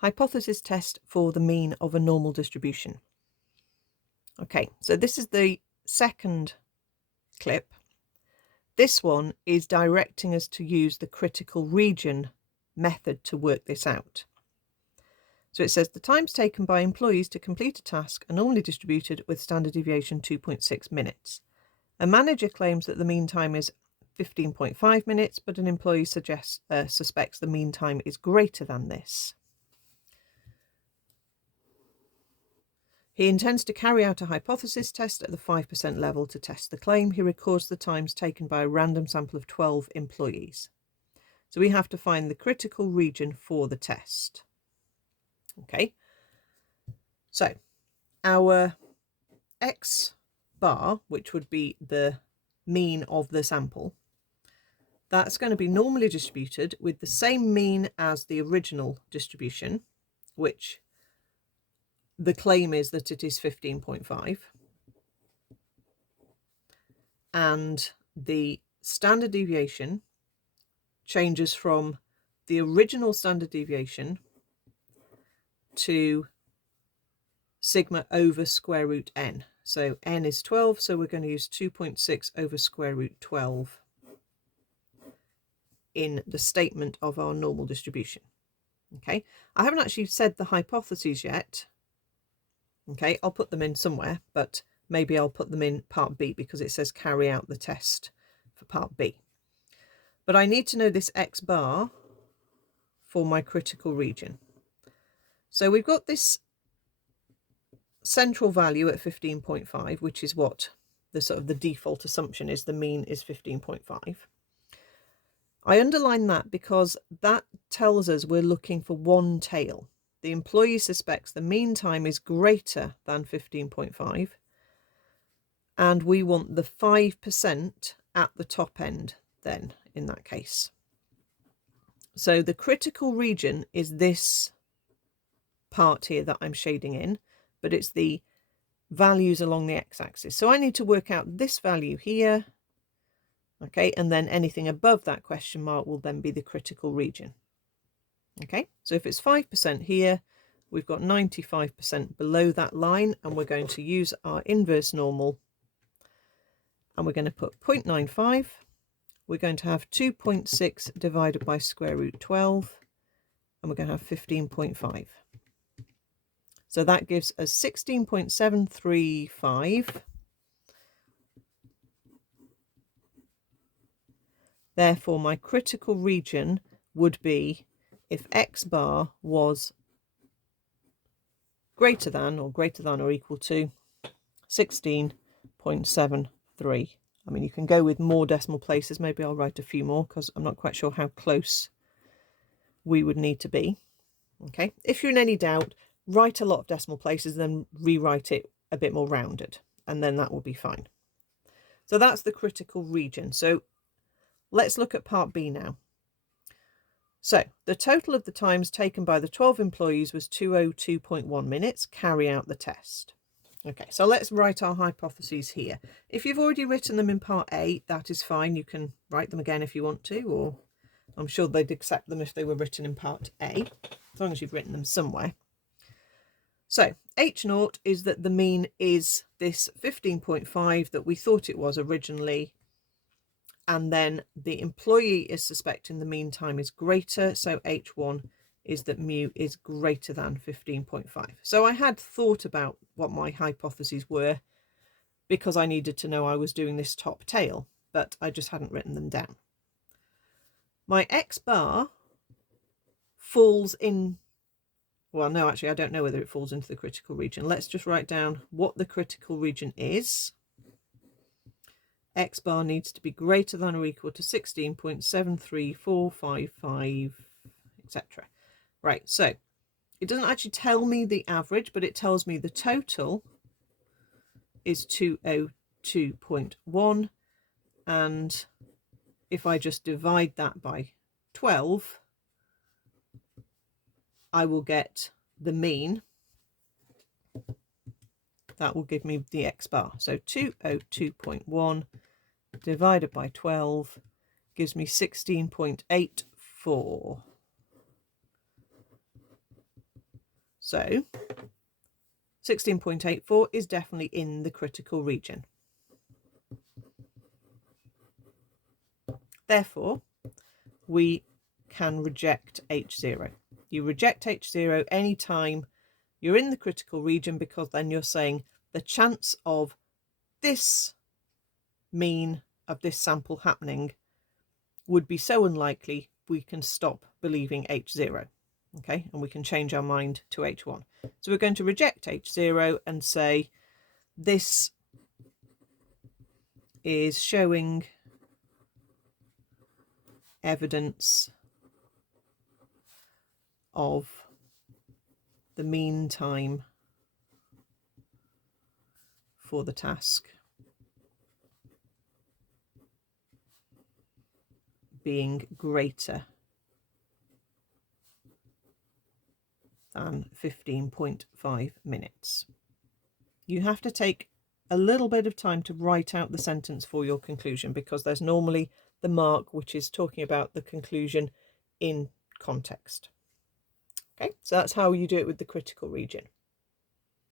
hypothesis test for the mean of a normal distribution. Okay, so this is the second clip. This one is directing us to use the critical region method to work this out. So it says the times taken by employees to complete a task are normally distributed with standard deviation 2.6 minutes. A manager claims that the mean time is 15.5 minutes, but an employee suspects the mean time is greater than this. He intends to carry out a hypothesis test at the 5% level to test the claim. He records the times taken by a random sample of 12 employees. So we have to find the critical region for the test. Okay, so our X bar, which would be the mean of the sample, that's going to be normally distributed with the same mean as the original distribution, which the claim is that it is 15.5. And the standard deviation changes from the original standard deviation to sigma over square root n. So n is 12, so we're going to use 2.6 over square root 12 in the statement of our normal distribution. Okay, I haven't actually said the hypotheses yet. Okay, I'll put them in somewhere, but maybe I'll put them in part B because it says carry out the test for part B. But I need to know this X bar for my critical region. So we've got this central value at 15.5, which is what the sort of the default assumption is. The mean is 15.5. I underline that because that tells us we're looking for one tail. The employee suspects the mean time is greater than 15.5, and we want the 5% at the top end then in that case. So the critical region is this part here that I'm shading in, but it's the values along the x-axis. So I need to work out this value here, okay, and then anything above that question mark will then be the critical region. Okay, so if it's 5% here, we've got 95% below that line, and we're going to use our inverse normal, and we're going to put 0.95. We're going to have 2.6 divided by square root 12, and we're going to have 15.5. So that gives us 16.735. Therefore, my critical region would be if X bar was greater than or equal to 16.73. I mean, you can go with more decimal places. Maybe I'll write a few more because I'm not quite sure how close we would need to be. Okay, if you're in any doubt, write a lot of decimal places, then rewrite it a bit more rounded, and then that will be fine. So that's the critical region. So let's look at part B now. So the total of the times taken by the 12 employees was 202.1 minutes. Carry out the test. Okay, so let's write our hypotheses here. If you've already written them in part A, that is fine. You can write them again if you want to, or I'm sure they'd accept them if they were written in part A, as long as you've written them somewhere. So H0 is that the mean is this 15.5 that we thought it was originally, and then the employee is suspecting the mean time is greater, so H1 is that mu is greater than 15.5. So I had thought about what my hypotheses were because I needed to know I was doing this top tail, but I just hadn't written them down. My X bar falls in, well, no, actually, I don't know whether it falls into the critical region. Let's just write down what the critical region is. X bar needs to be greater than or equal to 16.73455, etc. Right, so it doesn't actually tell me the average, but it tells me the total is 202.1, and if I just divide that by 12, I will get the mean. That will give me the X bar. So 202.1 divided by 12 gives me 16.84. So 16.84 is definitely in the critical region. Therefore, we can reject H0. You reject H0 anytime you're in the critical region, because then you're saying the chance of this mean of this sample happening would be so unlikely, we can stop believing H0. Okay, and we can change our mind to H1. So we're going to reject H0 and say this is showing evidence of the mean time for the task being greater than 15.5 minutes. You have to take a little bit of time to write out the sentence for your conclusion, because there's normally the mark which is talking about the conclusion in context. Okay, so that's how you do it with the critical region.